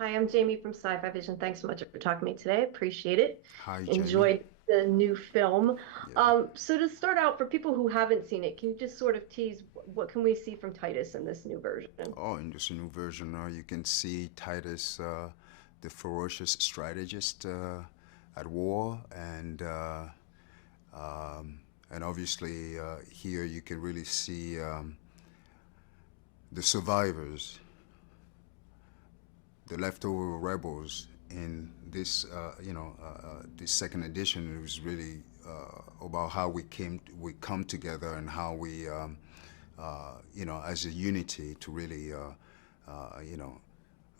Hi, I'm Jamie from Sci-Fi-Vision. Thanks so much for talking to me today. Appreciate it. Hi, Jamie. Enjoyed the new film. Yeah. So to start out, for people who haven't seen it, can you just sort of tease what can we see from Titus in this new version? Oh, in this new version, you can see Titus, the ferocious strategist at war, and obviously here you can really see the survivors, the leftover rebels in this, this second edition. It was really about how we come together and how we, as a unity to really, you know,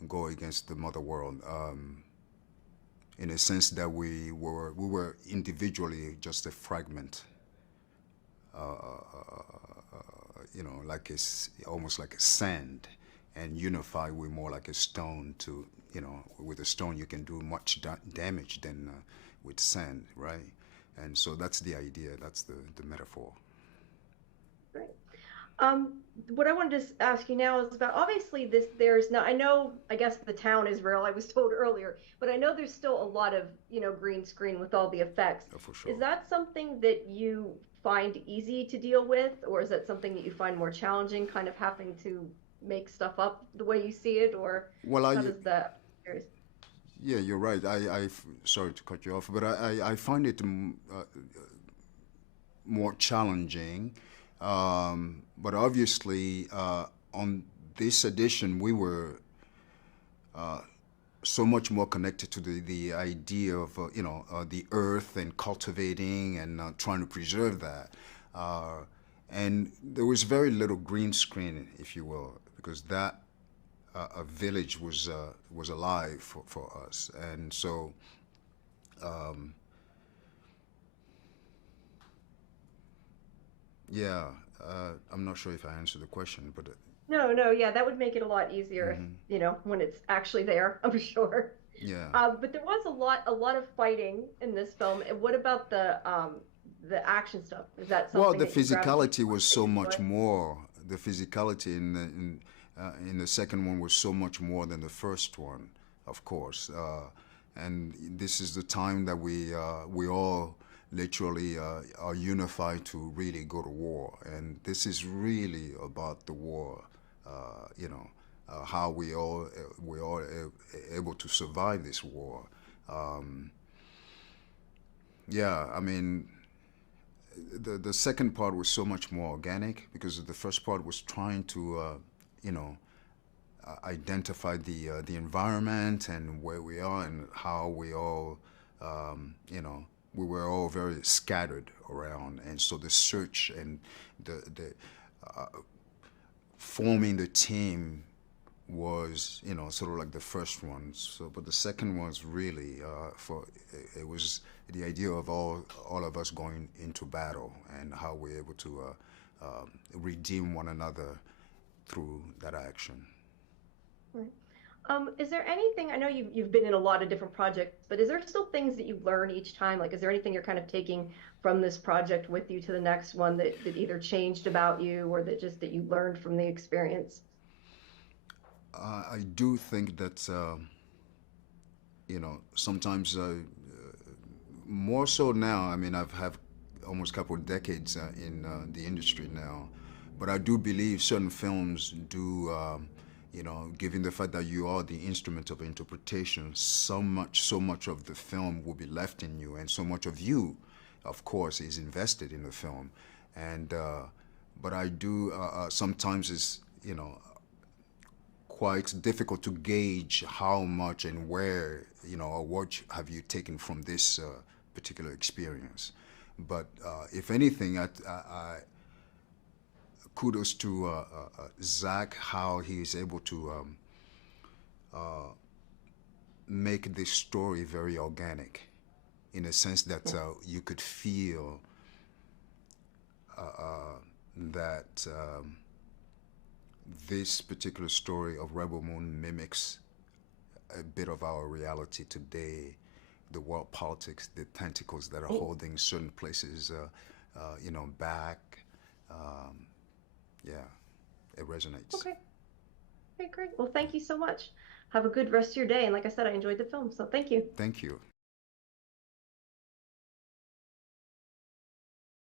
go against the mother world. In a sense that we were individually just a fragment, like almost like a sand, and unify we're more like a stone. To with a stone you can do much damage than with sand, right? And so that's the idea. That's the metaphor. Right. What I wanted to ask you now is about obviously there's no, I know, I guess the town is real, I was told earlier, but I know there's still a lot of, green screen with all the effects. For Is sure. that something that you find easy to deal with, or is that something that you find more challenging, kind of having to make stuff up the way you see it, or Well, how does that? yeah, you're right. Sorry to cut you off, but I find it more challenging. But obviously, on this edition, we were so much more connected to the idea of the earth and cultivating and trying to preserve that. And there was very little green screen, if you will, because that a village was alive for us, and so yeah. I'm not sure if I answered the question, but No, no, yeah, that would make it a lot easier if, mhm, when it's actually there, I'm sure. yeah. But there was a lot of fighting in this film. And what about the action stuff? Is that Well, something the that you gravitate physicality towards was that you so much enjoy? more. The physicality in the second one was so much more than the first one, of course. And this is the time that we all literally are unified to really go to war. And this is really about the war. How we all able to survive this war. Um, yeah, I mean, the second part was so much more organic because the first part was trying to you know identify the environment and where we are and how we all we were all very scattered around, and so the search and the forming the team was sort of like the first one. So but the second one's really for it was the idea of all of us going into battle and how we're able to redeem one another through that action. Right. Is there anything, I know you've been in a lot of different projects, but is there still things that you learn each time? Like, is there anything you're kind of taking from this project with you to the next one that either changed about you or that you learned from the experience? I do think that sometimes more so now. I mean, I've have almost a couple of decades in the industry now, but I do believe certain films do. Given the fact that you are the instrument of interpretation, so much of the film will be left in you, and so much of you, of course, is invested in the film. And but I do sometimes is quite difficult to gauge how much and where, or what have you taken from this particular experience. But if anything, I kudos to Zach, how he is able to make this story very organic, in a sense that you could feel that this particular story of Rebel Moon mimics a bit of our reality today, the world politics, the tentacles that are Right. holding certain places, back. Um, yeah, it resonates. Okay. Okay, great. Well, thank you so much. Have a good rest of your day. And like I said, I enjoyed the film, so thank you. Thank you.